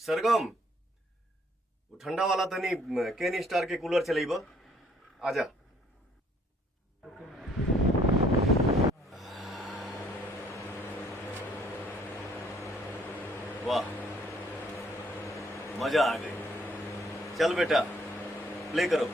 सरगम वो ठंडा वाला तनी केन स्टार के कूलर चलेब आजा। वाह मजा आ गई। चल बेटा प्ले करो।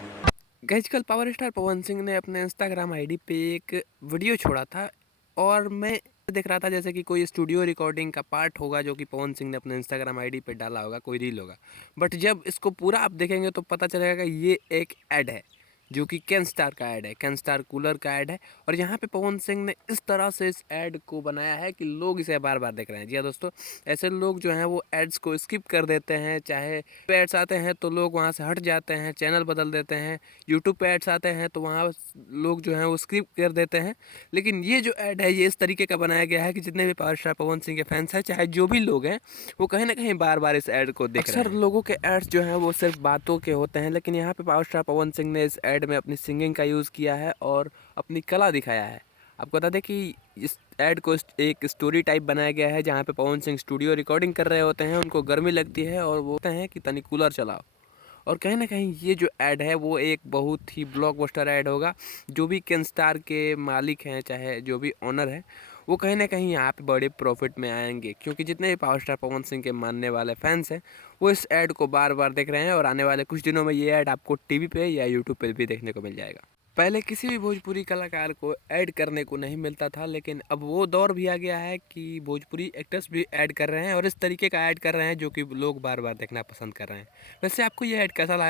गाइस कल पावर स्टार पवन सिंह ने अपने इंस्टाग्राम आईडी पे एक वीडियो छोड़ा था और मैं देख रहा था जैसे कि कोई स्टूडियो रिकॉर्डिंग का पार्ट होगा जो कि पवन सिंह ने अपने इंस्टाग्राम आईडी पे डाला होगा, कोई रील होगा। बट जब इसको पूरा आप देखेंगे तो पता चलेगा कि ये एक ऐड है जो कि कैन स्टार का ऐड है, कैन स्टार कूलर का ऐड है। और यहाँ पे पवन सिंह ने इस तरह से इस ऐड को बनाया है कि लोग इसे बार बार देख रहे हैं। जी हाँ दोस्तों, ऐसे लोग जो हैं वो एड्स को स्किप कर देते हैं। चाहे एड्स आते हैं तो लोग वहाँ से हट जाते हैं, चैनल बदल देते हैं। यूट्यूब पे एड्स आते हैं तो वहाँ लोग जो हैं वो स्किप कर देते हैं। लेकिन ये जो ऐड है ये इस तरीके का बनाया गया है कि जितने भी पावर स्टार पवन सिंह के फैंस हैं, चाहे जो भी लोग हैं, वो कहीं ना कहीं बार बार इस ऐड को देख रहे हैं। अक्सर लोगों के एड्स जो हैं वो सिर्फ बातों के होते हैं, लेकिन यहाँ पे पावर स्टार पवन सिंह ने इस ऐड में अपनी सिंगिंग का यूज़ किया है और अपनी कला दिखाया है। आपको बता दें कि इस ऐड को एक स्टोरी टाइप बनाया गया है जहाँ पे पवन सिंह स्टूडियो रिकॉर्डिंग कर रहे होते हैं, उनको गर्मी लगती है और वो बोलते हैं कि तनी कूलर चलाओ। और कहीं ना कहीं ये जो ऐड है वो एक बहुत ही ब्लॉकबस्टर ऐड होगा। जो भी कैन स्टार के मालिक हैं, चाहे जो भी ओनर है, वो कहीं ना कहीं यहाँ पे बड़े प्रॉफिट में आएंगे, क्योंकि जितने भी पावर स्टार पवन सिंह के मानने वाले फैंस हैं वो इस ऐड को बार बार देख रहे हैं। और आने वाले कुछ दिनों में ये ऐड आपको टीवी पे या यूट्यूब पे भी देखने को मिल जाएगा। पहले किसी भी भोजपुरी कलाकार को ऐड करने को नहीं मिलता था, लेकिन अब वो दौर भी आ गया है कि भोजपुरी एक्टर्स भी ऐड कर रहे हैं और इस तरीके का ऐड कर रहे हैं जो कि लोग बार बार देखना पसंद कर रहे हैं। वैसे आपको ये ऐड कैसा लगा?